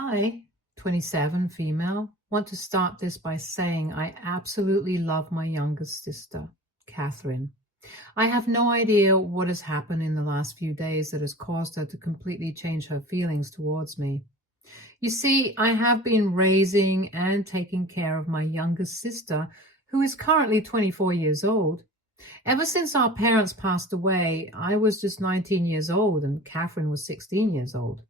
I, 27, female, want to start this by saying I absolutely love my youngest sister, Catherine. I have no idea what has happened in the last few days that has caused her to completely change her feelings towards me. You see, I have been raising and taking care of my youngest sister, who is currently 24 years old. Ever since our parents passed away, I was just 19 years old and Catherine was 16 years old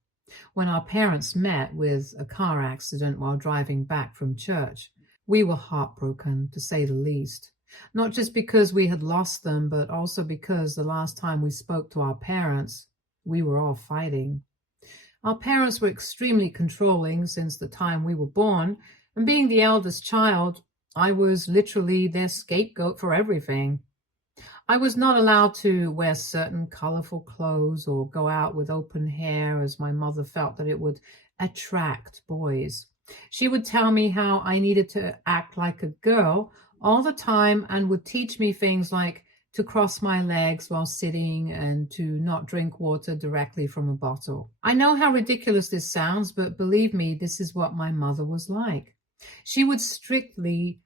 when our parents met with a car accident while driving back from church. We were heartbroken, to say the least. Not just because we had lost them, but also because the last time we spoke to our parents, we were all fighting. Our parents were extremely controlling since the time we were born, and being the eldest child, I was literally their scapegoat for everything. I was not allowed to wear certain colorful clothes or go out with open hair, as my mother felt that it would attract boys. She would tell me how I needed to act like a girl all the time and would teach me things like to cross my legs while sitting and to not drink water directly from a bottle. I know how ridiculous this sounds, but believe me, this is what my mother was like. She would strictly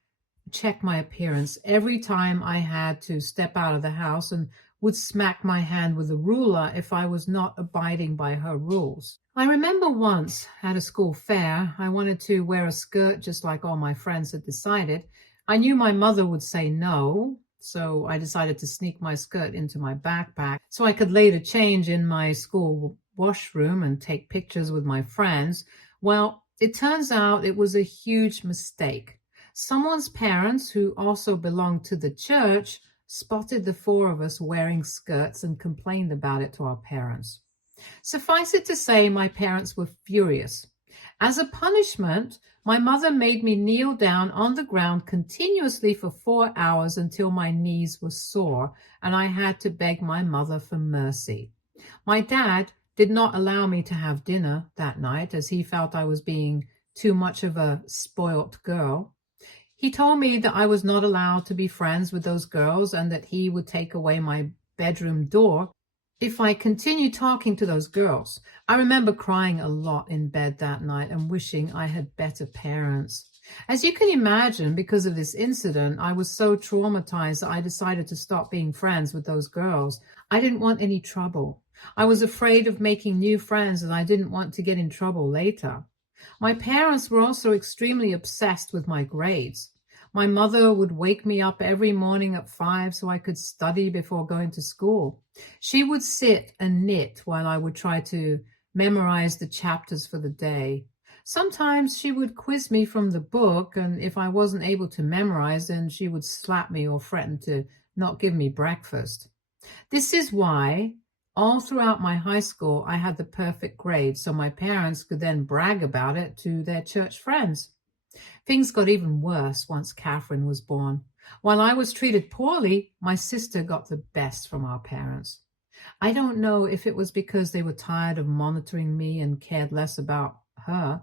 check my appearance every time I had to step out of the house and would smack my hand with a ruler if I was not abiding by her rules. I remember once at a school fair, I wanted to wear a skirt just like all my friends had decided. I knew my mother would say no, so I decided to sneak my skirt into my backpack so I could later change in my school washroom and take pictures with my friends. Well, it turns out it was a huge mistake. Someone's parents, who also belonged to the church, spotted the four of us wearing skirts and complained about it to our parents. Suffice it to say, my parents were furious. As a punishment, my mother made me kneel down on the ground continuously for 4 hours until my knees were sore, and I had to beg my mother for mercy. My dad did not allow me to have dinner that night as he felt I was being too much of a spoilt girl. He told me that I was not allowed to be friends with those girls and that he would take away my bedroom door if I continued talking to those girls. I remember crying a lot in bed that night and wishing I had better parents. As you can imagine, because of this incident, I was so traumatized that I decided to stop being friends with those girls. I didn't want any trouble. I was afraid of making new friends and I didn't want to get in trouble later. My parents were also extremely obsessed with my grades. My mother would wake me up every morning at 5 so I could study before going to school. She would sit and knit while I would try to memorize the chapters for the day. Sometimes she would quiz me from the book, and if I wasn't able to memorize, then she would slap me or threaten to not give me breakfast. This is why all throughout my high school, I had the perfect grade, so my parents could then brag about it to their church friends. Things got even worse once Catherine was born. While I was treated poorly, my sister got the best from our parents. I don't know if it was because they were tired of monitoring me and cared less about her,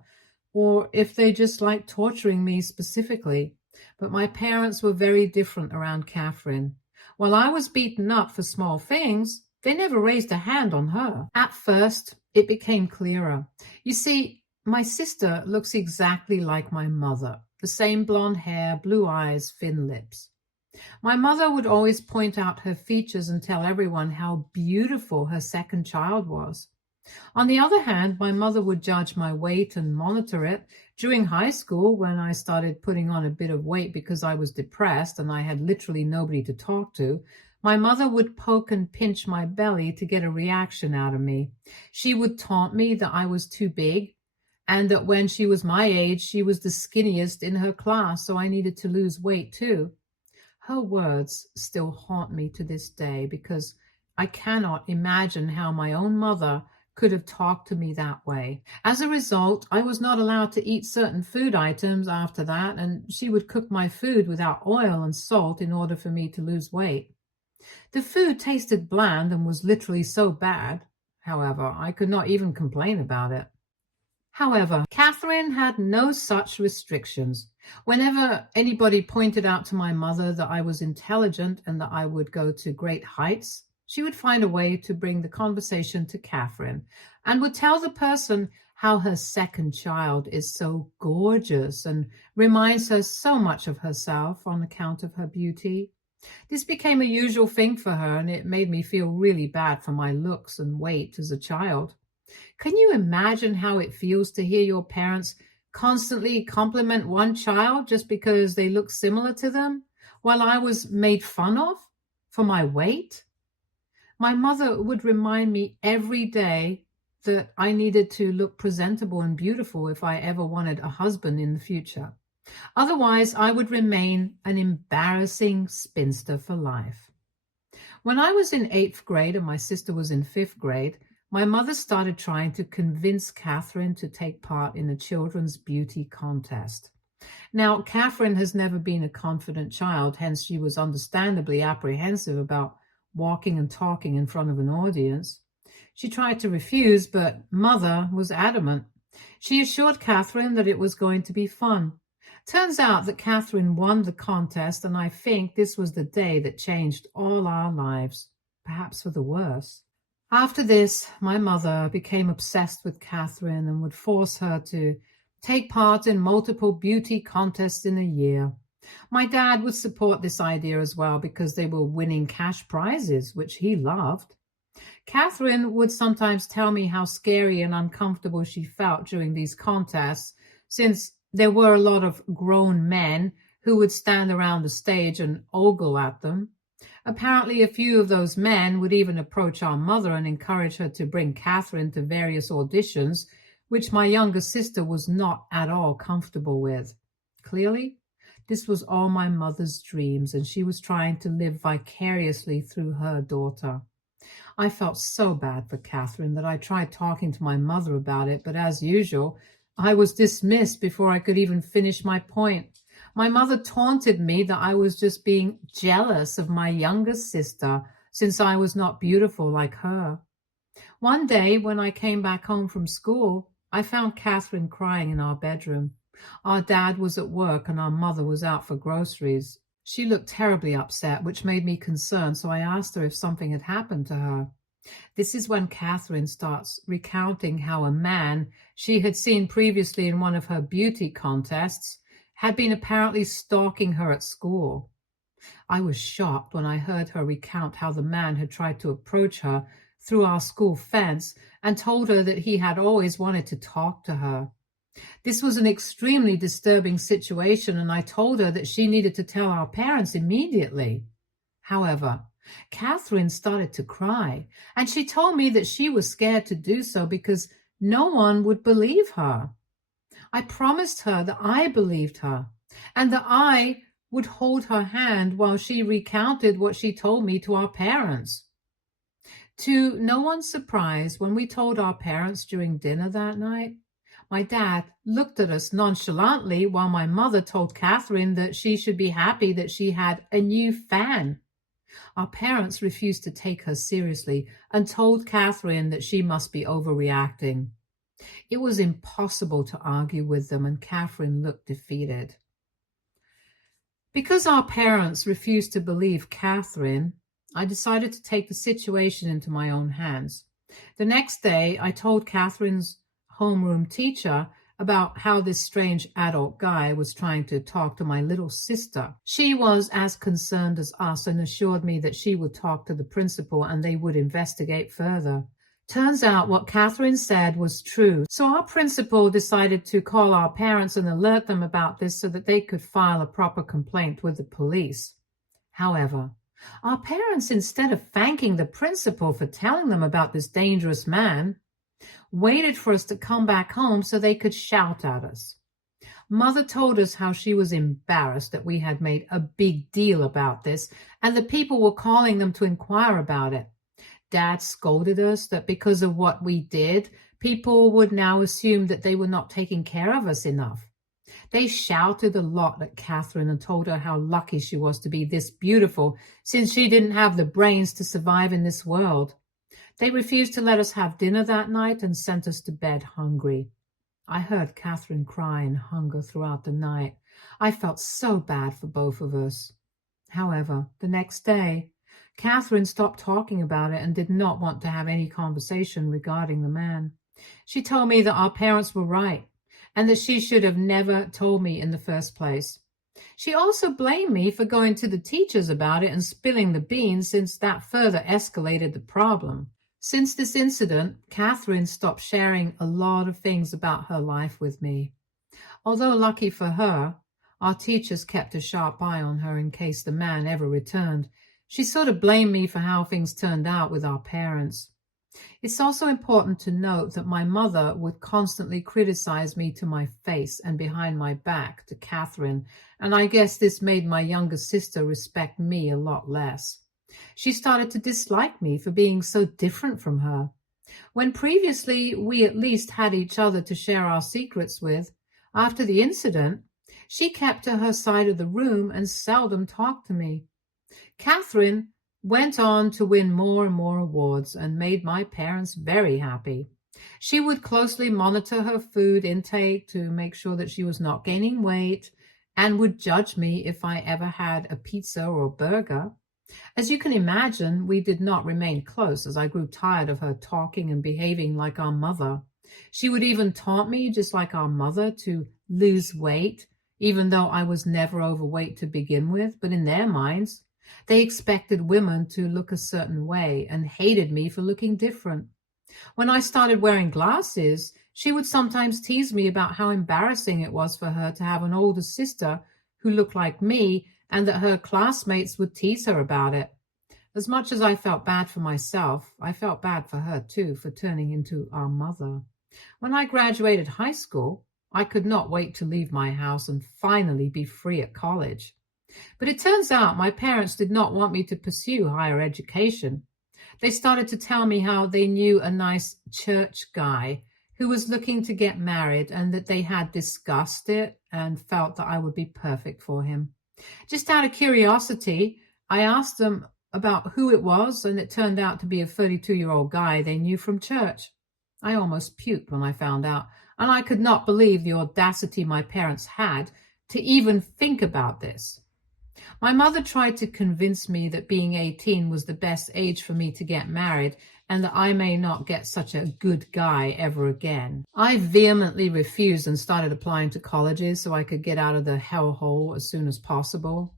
or if they just liked torturing me specifically, but my parents were very different around Catherine. While I was beaten up for small things, they never raised a hand on her. At first, it became clearer. You see, my sister looks exactly like my mother. The same blonde hair, blue eyes, thin lips. My mother would always point out her features and tell everyone how beautiful her second child was. On the other hand, my mother would judge my weight and monitor it. During high school, when I started putting on a bit of weight because I was depressed and I had literally nobody to talk to, my mother would poke and pinch my belly to get a reaction out of me. She would taunt me that I was too big and that when she was my age, she was the skinniest in her class, so I needed to lose weight too. Her words still haunt me to this day because I cannot imagine how my own mother could have talked to me that way. As a result, I was not allowed to eat certain food items after that, and she would cook my food without oil and salt in order for me to lose weight. The food tasted bland and was literally so bad, however, I could not even complain about it. However, Catherine had no such restrictions. Whenever anybody pointed out to my mother that I was intelligent and that I would go to great heights, she would find a way to bring the conversation to Catherine and would tell the person how her second child is so gorgeous and reminds her so much of herself on account of her beauty. This became a usual thing for her, and it made me feel really bad for my looks and weight as a child. Can you imagine how it feels to hear your parents constantly compliment one child just because they look similar to them, while I was made fun of for my weight? My mother would remind me every day that I needed to look presentable and beautiful if I ever wanted a husband in the future. Otherwise, I would remain an embarrassing spinster for life. When I was in 8th grade and my sister was in 5th grade, my mother started trying to convince Catherine to take part in a children's beauty contest. Now, Catherine has never been a confident child, hence she was understandably apprehensive about walking and talking in front of an audience. She tried to refuse, but Mother was adamant. She assured Catherine that it was going to be fun. Turns out that Catherine won the contest, and I think this was the day that changed all our lives, perhaps for the worse. After this, my mother became obsessed with Catherine and would force her to take part in multiple beauty contests in a year. My dad would support this idea as well because they were winning cash prizes, which he loved. Catherine would sometimes tell me how scary and uncomfortable she felt during these contests, since there were a lot of grown men who would stand around the stage and ogle at them. Apparently, a few of those men would even approach our mother and encourage her to bring Catherine to various auditions, which my younger sister was not at all comfortable with. Clearly, this was all my mother's dreams, and she was trying to live vicariously through her daughter. I felt so bad for Catherine that I tried talking to my mother about it, but as usual, I was dismissed before I could even finish my point. My mother taunted me that I was just being jealous of my younger sister since I was not beautiful like her. One day when I came back home from school, I found Catherine crying in our bedroom. Our dad was at work and our mother was out for groceries. She looked terribly upset, which made me concerned, so I asked her if something had happened to her. This is when Catherine starts recounting how a man she had seen previously in one of her beauty contests had been apparently stalking her at school. I was shocked when I heard her recount how the man had tried to approach her through our school fence and told her that he had always wanted to talk to her. This was an extremely disturbing situation, and I told her that she needed to tell our parents immediately. However, Catherine started to cry, and she told me that she was scared to do so because no one would believe her. I promised her that I believed her and that I would hold her hand while she recounted what she told me to our parents. To no one's surprise, when we told our parents during dinner that night, my dad looked at us nonchalantly while my mother told Catherine that she should be happy that she had a new fan. Our parents refused to take her seriously and told Catherine that she must be overreacting. It was impossible to argue with them, and Catherine looked defeated. Because our parents refused to believe Catherine, I decided to take the situation into my own hands. The next day, I told Catherine's homeroom teacher about how this strange adult guy was trying to talk to my little sister. She was as concerned as us and assured me that she would talk to the principal and they would investigate further. Turns out what Catherine said was true, so our principal decided to call our parents and alert them about this so that they could file a proper complaint with the police. However, our parents, instead of thanking the principal for telling them about this dangerous man, waited for us to come back home so they could shout at us. Mother told us how she was embarrassed that we had made a big deal about this and the people were calling them to inquire about it. Dad scolded us that because of what we did, people would now assume that they were not taking care of us enough. They shouted a lot at Catherine and told her how lucky she was to be this beautiful since she didn't have the brains to survive in this world. They refused to let us have dinner that night and sent us to bed hungry. I heard Catherine cry in hunger throughout the night. I felt so bad for both of us. However, the next day, Catherine stopped talking about it and did not want to have any conversation regarding the man. She told me that our parents were right and that she should have never told me in the first place. She also blamed me for going to the teachers about it and spilling the beans, since that further escalated the problem. Since this incident, Catherine stopped sharing a lot of things about her life with me. Although lucky for her, our teachers kept a sharp eye on her in case the man ever returned. She sort of blamed me for how things turned out with our parents. It's also important to note that my mother would constantly criticize me to my face and behind my back to Catherine, and I guess this made my younger sister respect me a lot less. She started to dislike me for being so different from her. When previously we at least had each other to share our secrets with, after the incident, she kept to her side of the room and seldom talked to me. Catherine went on to win more and more awards and made my parents very happy. She would closely monitor her food intake to make sure that she was not gaining weight, and would judge me if I ever had a pizza or burger. As you can imagine, we did not remain close, as I grew tired of her talking and behaving like our mother. She would even taunt me, just like our mother, to lose weight, even though I was never overweight to begin with. But in their minds, they expected women to look a certain way and hated me for looking different. When I started wearing glasses, she would sometimes tease me about how embarrassing it was for her to have an older sister who looked like me, and that her classmates would tease her about it. As much as I felt bad for myself, I felt bad for her too, for turning into our mother. When I graduated high school, I could not wait to leave my house and finally be free at college. But it turns out my parents did not want me to pursue higher education. They started to tell me how they knew a nice church guy who was looking to get married, and that they had discussed it and felt that I would be perfect for him. Just out of curiosity, I asked them about who it was, and it turned out to be a 32-year-old guy they knew from church. I almost puked when I found out, and I could not believe the audacity my parents had to even think about this. My mother tried to convince me that being 18 was the best age for me to get married, and that I may not get such a good guy ever again. I vehemently refused and started applying to colleges so I could get out of the hellhole as soon as possible.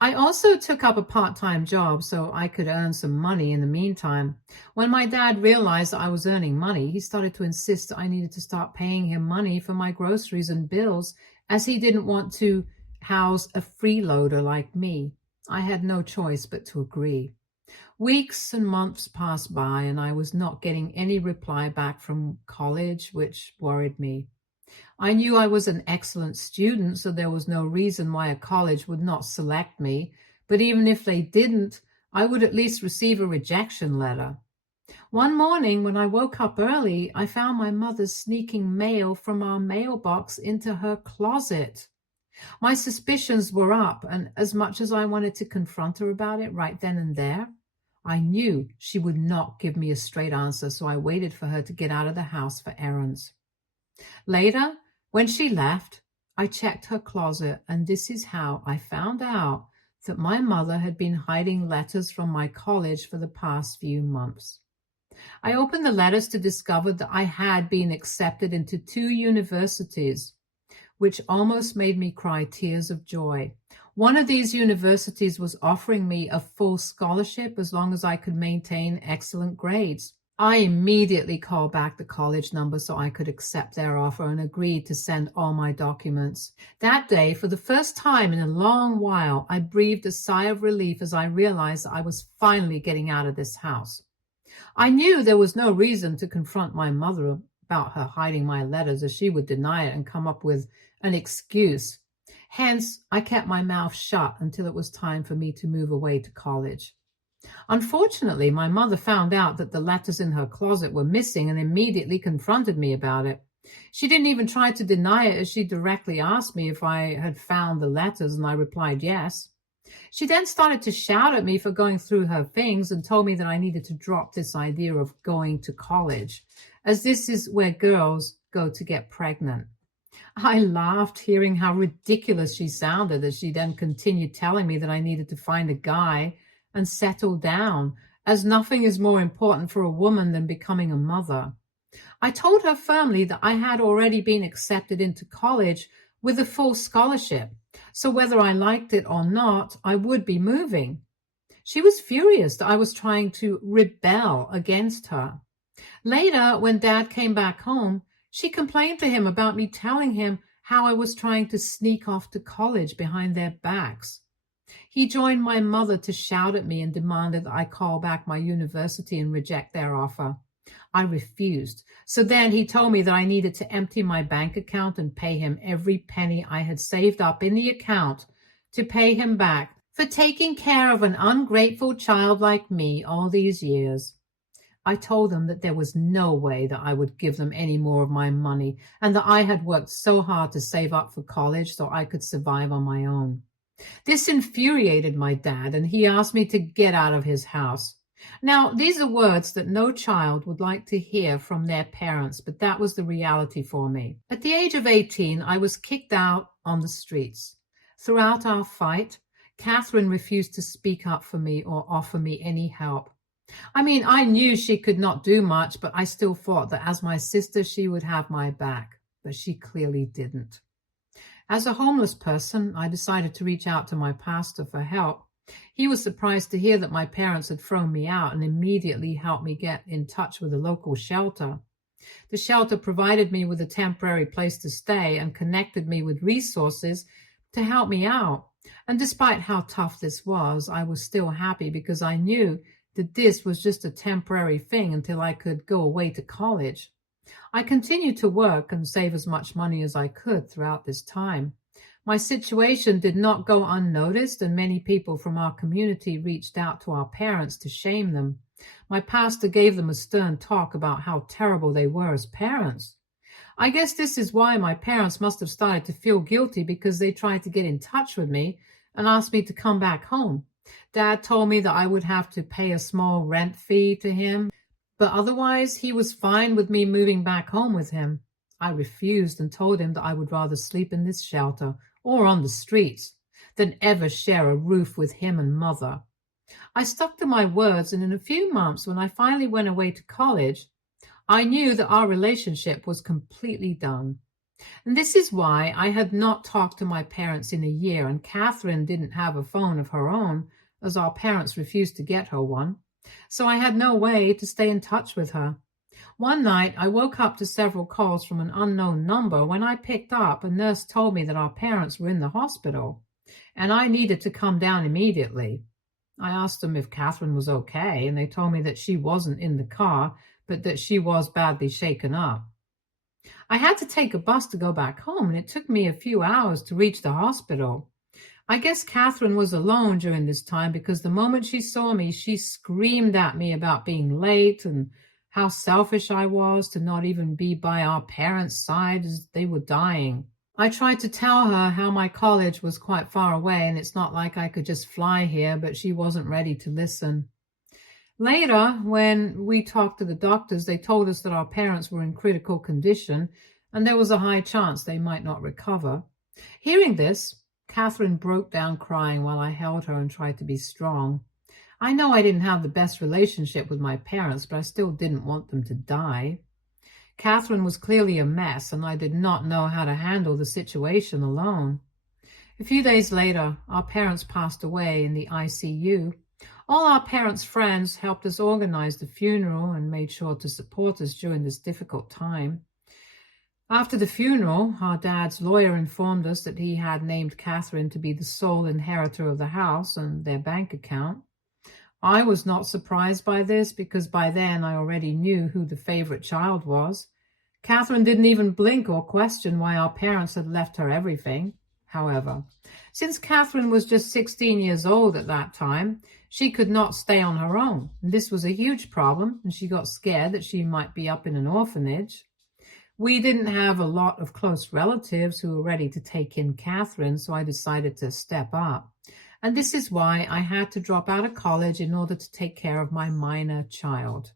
I also took up a part-time job so I could earn some money in the meantime. When my dad realized that I was earning money, he started to insist that I needed to start paying him money for my groceries and bills, as he didn't want to house a freeloader like me. I had no choice but to agree. Weeks and months passed by, and I was not getting any reply back from college, which worried me. I knew I was an excellent student, so there was no reason why a college would not select me, but even if they didn't, I would at least receive a rejection letter. One morning when I woke up early, I found my mother sneaking mail from our mailbox into her closet. My suspicions were up, and as much as I wanted to confront her about it right then and there, I knew she would not give me a straight answer, so I waited for her to get out of the house for errands. Later, when she left, I checked her closet, and this is how I found out that my mother had been hiding letters from my college for the past few months. I opened the letters to discover that I had been accepted into 2 universities, which almost made me cry tears of joy. One of these universities was offering me a full scholarship as long as I could maintain excellent grades. I immediately called back the college number so I could accept their offer and agreed to send all my documents. That day, for the first time in a long while, I breathed a sigh of relief as I realized that I was finally getting out of this house. I knew there was no reason to confront my mother about her hiding my letters, as she would deny it and come up with an excuse. Hence, I kept my mouth shut until it was time for me to move away to college. Unfortunately, my mother found out that the letters in her closet were missing and immediately confronted me about it. She didn't even try to deny it, as she directly asked me if I had found the letters, and I replied yes. She then started to shout at me for going through her things and told me that I needed to drop this idea of going to college, as this is where girls go to get pregnant. I laughed, hearing how ridiculous she sounded, as she then continued telling me that I needed to find a guy and settle down, as nothing is more important for a woman than becoming a mother. I told her firmly that I had already been accepted into college with a full scholarship, so whether I liked it or not, I would be moving. She was furious that I was trying to rebel against her. Later, when Dad came back home, she complained to him about me telling him how I was trying to sneak off to college behind their backs. He joined my mother to shout at me and demanded that I call back my university and reject their offer. I refused. So then he told me that I needed to empty my bank account and pay him every penny I had saved up in the account to pay him back for taking care of an ungrateful child like me all these years. I told them that there was no way that I would give them any more of my money and that I had worked so hard to save up for college so I could survive on my own. This infuriated my dad, and he asked me to get out of his house. Now, these are words that no child would like to hear from their parents, but that was the reality for me. At the age of 18, I was kicked out on the streets. Throughout our fight, Catherine refused to speak up for me or offer me any help. I mean, I knew she could not do much, but I still thought that as my sister, she would have my back, but she clearly didn't. As a homeless person, I decided to reach out to my pastor for help. He was surprised to hear that my parents had thrown me out and immediately helped me get in touch with a local shelter. The shelter provided me with a temporary place to stay and connected me with resources to help me out. And despite how tough this was, I was still happy because I knew that this was just a temporary thing until I could go away to college. I continued to work and save as much money as I could throughout this time. My situation did not go unnoticed, and many people from our community reached out to our parents to shame them. My pastor gave them a stern talk about how terrible they were as parents. I guess this is why my parents must have started to feel guilty, because they tried to get in touch with me and asked me to come back home. Dad told me that I would have to pay a small rent fee to him, but otherwise he was fine with me moving back home with him. I refused and told him that I would rather sleep in this shelter or on the streets than ever share a roof with him and Mother. I stuck to my words, and in a few months, when I finally went away to college, I knew that our relationship was completely done. And this is why I had not talked to my parents in a year, and Catherine didn't have a phone of her own, as our parents refused to get her one. So I had no way to stay in touch with her. One night, I woke up to several calls from an unknown number. When I picked up, a nurse told me that our parents were in the hospital, and I needed to come down immediately. I asked them if Catherine was okay, and they told me that she wasn't in the car, but that she was badly shaken up. I had to take a bus to go back home, and it took me a few hours to reach the hospital. I guess Catherine was alone during this time, because the moment she saw me, she screamed at me about being late and how selfish I was to not even be by our parents' side as they were dying. I tried to tell her how my college was quite far away and it's not like I could just fly here, but she wasn't ready to listen. Later, when we talked to the doctors, they told us that our parents were in critical condition and there was a high chance they might not recover. Hearing this, Catherine broke down crying while I held her and tried to be strong. I know I didn't have the best relationship with my parents, but I still didn't want them to die. Catherine was clearly a mess, and I did not know how to handle the situation alone. A few days later, our parents passed away in the ICU. All our parents' friends helped us organize the funeral and made sure to support us during this difficult time. After the funeral, our dad's lawyer informed us that he had named Catherine to be the sole inheritor of the house and their bank account. I was not surprised by this, because by then I already knew who the favorite child was. Catherine didn't even blink or question why our parents had left her everything. However, since Catherine was just 16 years old at that time, she could not stay on her own. This was a huge problem, and she got scared that she might be up in an orphanage. We didn't have a lot of close relatives who were ready to take in Catherine, so I decided to step up. And this is why I had to drop out of college in order to take care of my minor child.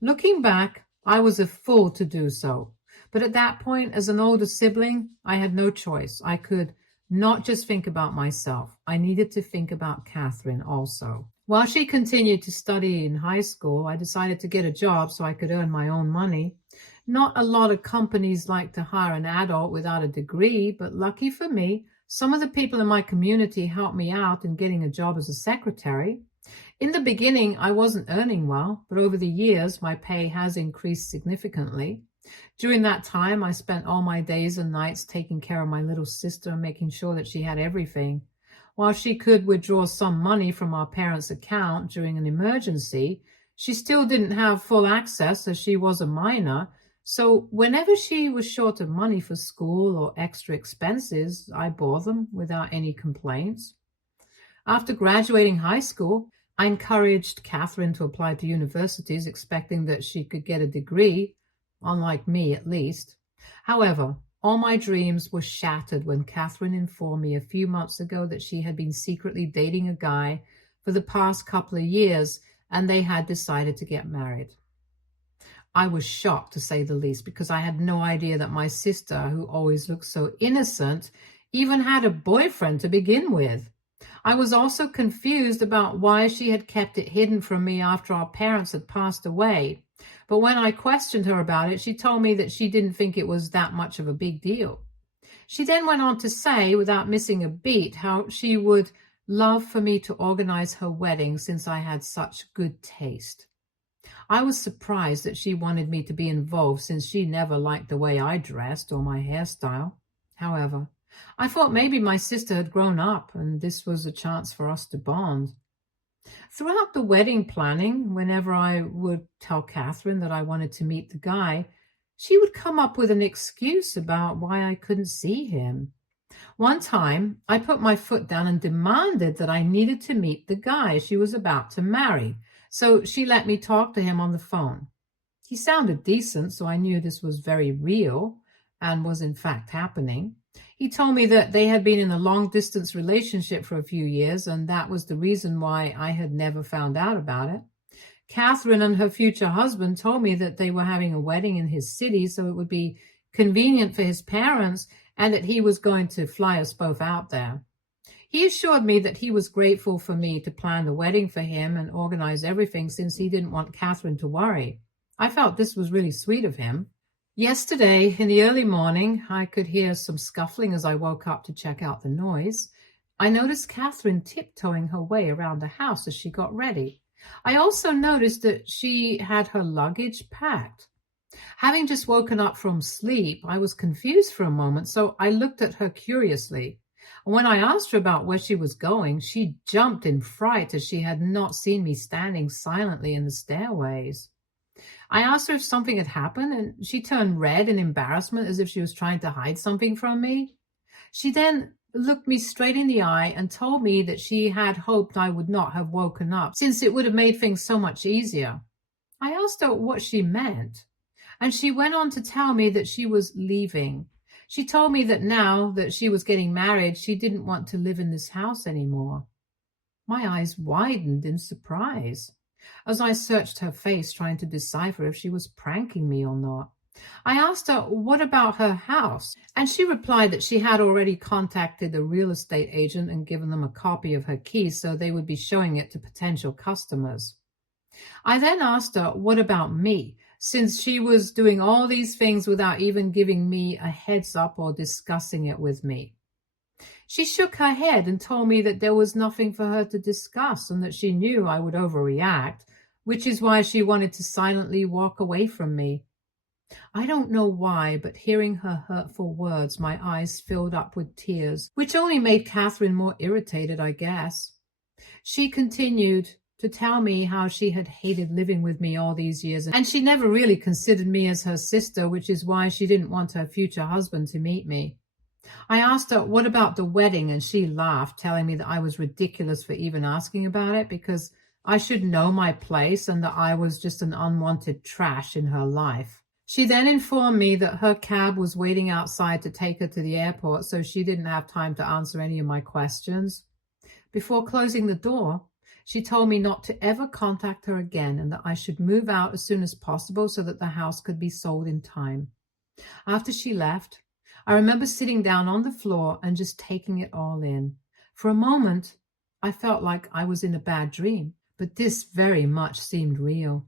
Looking back, I was a fool to do so. But at that point, as an older sibling, I had no choice. I could not just think about myself. I needed to think about Catherine also. While she continued to study in high school, I decided to get a job so I could earn my own money. Not a lot of companies like to hire an adult without a degree, but lucky for me, some of the people in my community helped me out in getting a job as a secretary. In the beginning, I wasn't earning well, but over the years, my pay has increased significantly. During that time, I spent all my days and nights taking care of my little sister and making sure that she had everything. While she could withdraw some money from our parents' account during an emergency, she still didn't have full access as she was a minor. So whenever she was short of money for school or extra expenses, I bore them without any complaints. After graduating high school, I encouraged Catherine to apply to universities, expecting that she could get a degree, unlike me at least. However, all my dreams were shattered when Catherine informed me a few months ago that she had been secretly dating a guy for the past couple of years and they had decided to get married. I was shocked, to say the least, because I had no idea that my sister, who always looked so innocent, even had a boyfriend to begin with. I was also confused about why she had kept it hidden from me after our parents had passed away. But when I questioned her about it, she told me that she didn't think it was that much of a big deal. She then went on to say, without missing a beat, how she would love for me to organize her wedding since I had such good taste. I was surprised that she wanted me to be involved since she never liked the way I dressed or my hairstyle. However, I thought maybe my sister had grown up and this was a chance for us to bond. Throughout the wedding planning, whenever I would tell Catherine that I wanted to meet the guy, she would come up with an excuse about why I couldn't see him. One time, I put my foot down and demanded that I needed to meet the guy she was about to marry, so she let me talk to him on the phone. He sounded decent, so I knew this was very real and was in fact happening. He told me that they had been in a long-distance relationship for a few years, and that was the reason why I had never found out about it. Catherine and her future husband told me that they were having a wedding in his city, so it would be convenient for his parents, and that he was going to fly us both out there. He assured me that he was grateful for me to plan the wedding for him and organize everything since he didn't want Catherine to worry. I felt this was really sweet of him. Yesterday, in the early morning, I could hear some scuffling as I woke up to check out the noise. I noticed Catherine tiptoeing her way around the house as she got ready. I also noticed that she had her luggage packed. Having just woken up from sleep, I was confused for a moment, so I looked at her curiously. When I asked her about where she was going, she jumped in fright as she had not seen me standing silently in the stairways. I asked her if something had happened, and she turned red in embarrassment as if she was trying to hide something from me. She then looked me straight in the eye and told me that she had hoped I would not have woken up, since it would have made things so much easier. I asked her what she meant, and she went on to tell me that she was leaving. She told me that now that she was getting married, she didn't want to live in this house anymore. My eyes widened in surprise as I searched her face, trying to decipher if she was pranking me or not. I asked her what about her house, and she replied that she had already contacted a real estate agent and given them a copy of her keys so they would be showing it to potential customers. I then asked her what about me, since she was doing all these things without even giving me a heads up or discussing it with me. She shook her head and told me that there was nothing for her to discuss and that she knew I would overreact, which is why she wanted to silently walk away from me. I don't know why, but hearing her hurtful words, my eyes filled up with tears, which only made Catherine more irritated, I guess. She continued to tell me how she had hated living with me all these years, and she never really considered me as her sister, which is why she didn't want her future husband to meet me. I asked her, what about the wedding? And she laughed, telling me that I was ridiculous for even asking about it because I should know my place and that I was just an unwanted trash in her life. She then informed me that her cab was waiting outside to take her to the airport, so she didn't have time to answer any of my questions. Before closing the door, she told me not to ever contact her again and that I should move out as soon as possible so that the house could be sold in time. After she left, I remember sitting down on the floor and just taking it all in. For a moment, I felt like I was in a bad dream, but this very much seemed real.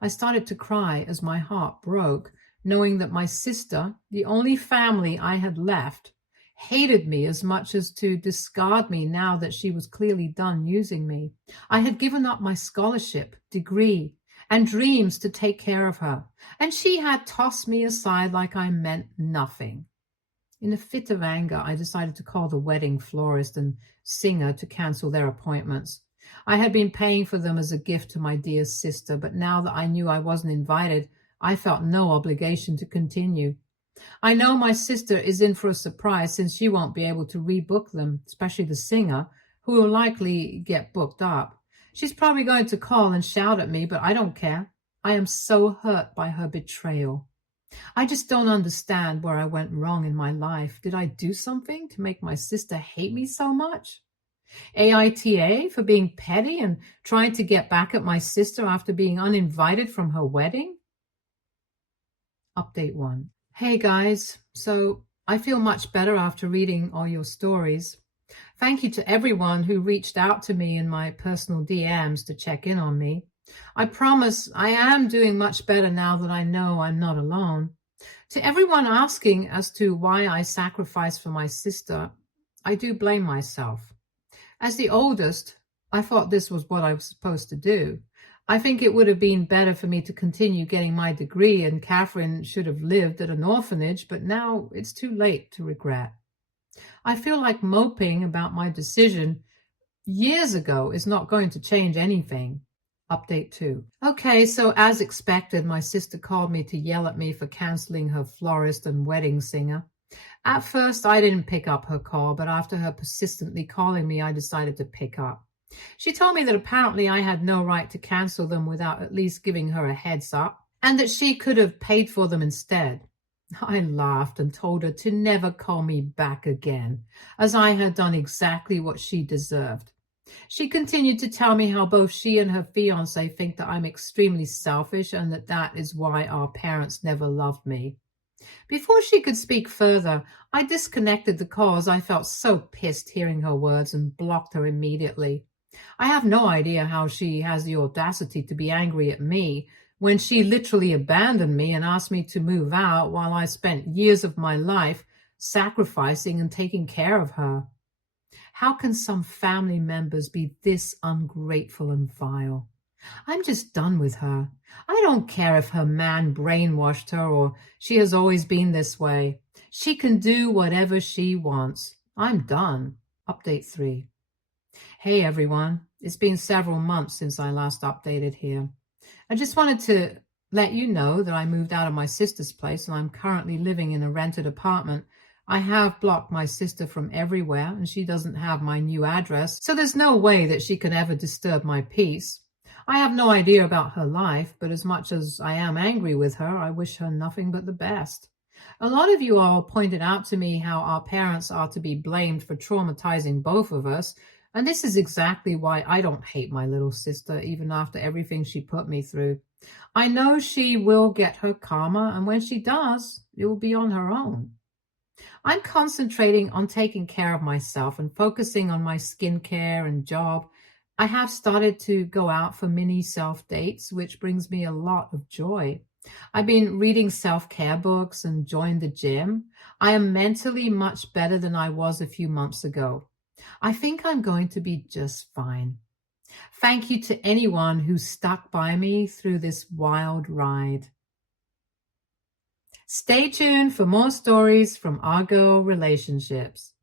I started to cry as my heart broke, knowing that my sister, the only family I had left, hated me as much as to discard me now that she was clearly done using me. I had given up my scholarship, degree, and dreams to take care of her, and she had tossed me aside like I meant nothing. In a fit of anger, I decided to call the wedding florist and singer to cancel their appointments. I had been paying for them as a gift to my dear sister, but now that I knew I wasn't invited, I felt no obligation to continue. I know my sister is in for a surprise since she won't be able to rebook them, especially the singer, who will likely get booked up. She's probably going to call and shout at me, but I don't care. I am so hurt by her betrayal. I just don't understand where I went wrong in my life. Did I do something to make my sister hate me so much? AITA for being petty and trying to get back at my sister after being uninvited from her wedding? Update 1. Hey guys, so I feel much better after reading all your stories. Thank you to everyone who reached out to me in my personal DMs to check in on me. I promise I am doing much better now that I know I'm not alone. To everyone asking as to why I sacrificed for my sister, I do blame myself. As the oldest, I thought this was what I was supposed to do. I think it would have been better for me to continue getting my degree, and Catherine should have lived at an orphanage, but now it's too late to regret. I feel like moping about my decision years ago is not going to change anything. Update 2. Okay, so as expected, my sister called me to yell at me for canceling her florist and wedding singer. At first, I didn't pick up her call, but after her persistently calling me, I decided to pick up. She told me that apparently I had no right to cancel them without at least giving her a heads up, and that she could have paid for them instead. I laughed and told her to never call me back again, as I had done exactly what she deserved. She continued to tell me how both she and her fiancé think that I'm extremely selfish and that that is why our parents never loved me. Before she could speak further, I disconnected the call as I felt so pissed hearing her words and blocked her immediately. I have no idea how she has the audacity to be angry at me when she literally abandoned me and asked me to move out while I spent years of my life sacrificing and taking care of her. How can some family members be this ungrateful and vile? I'm just done with her. I don't care if her man brainwashed her or she has always been this way. She can do whatever she wants. I'm done. Update 3. Hey everyone, it's been several months since I last updated here. I just wanted to let you know that I moved out of my sister's place and I'm currently living in a rented apartment. I have blocked my sister from everywhere and she doesn't have my new address, so there's no way that she can ever disturb my peace. I have no idea about her life, but as much as I am angry with her, I wish her nothing but the best. A lot of you all pointed out to me how our parents are to be blamed for traumatizing both of us, and this is exactly why I don't hate my little sister, even after everything she put me through. I know she will get her karma, and when she does, it will be on her own. I'm concentrating on taking care of myself and focusing on my skincare and job. I have started to go out for mini self-dates, which brings me a lot of joy. I've been reading self-care books and joined the gym. I am mentally much better than I was a few months ago. I think I'm going to be just fine. Thank you to anyone who stuck by me through this wild ride. Stay tuned for more stories from our girl relationships.